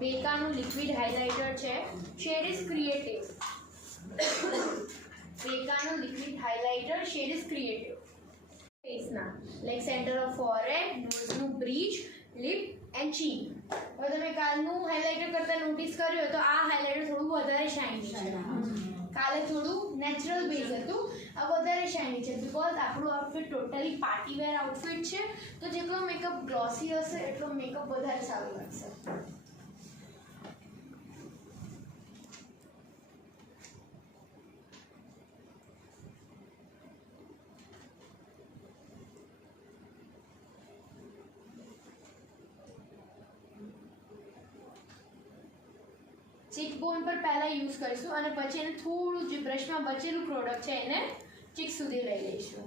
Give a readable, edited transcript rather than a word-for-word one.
બેકાનું liquid highlighter છે. Shade is creative. બેકાનું liquid highlighter shade is creative. ફેસના like centre of forehead, નોઝનું bridge, lip and chin. હવે તમે કાલનું હાઇલાઇટર કરતાં નોટિસ કર્યો તો આ હાઇલાઇટર થોડું વધારે શાઇની છે. કાલે થોડું નેચરલ બેઝ હતું, આ વધારે શાઇની છે બિકોઝ આપણું outfit totally party wear outfit છે. તો જેટલો મેકઅપ ગ્લોસી હશે એટલો મેકઅપ વધારે સારું લાગશે. ચીકબોન પર પહેલાં યુઝ કરીશું અને પછી એને થોડું જે બ્રશમાં બચેલું પ્રોડક્ટ છે એને ચીક સુધી લઈ લઈશું.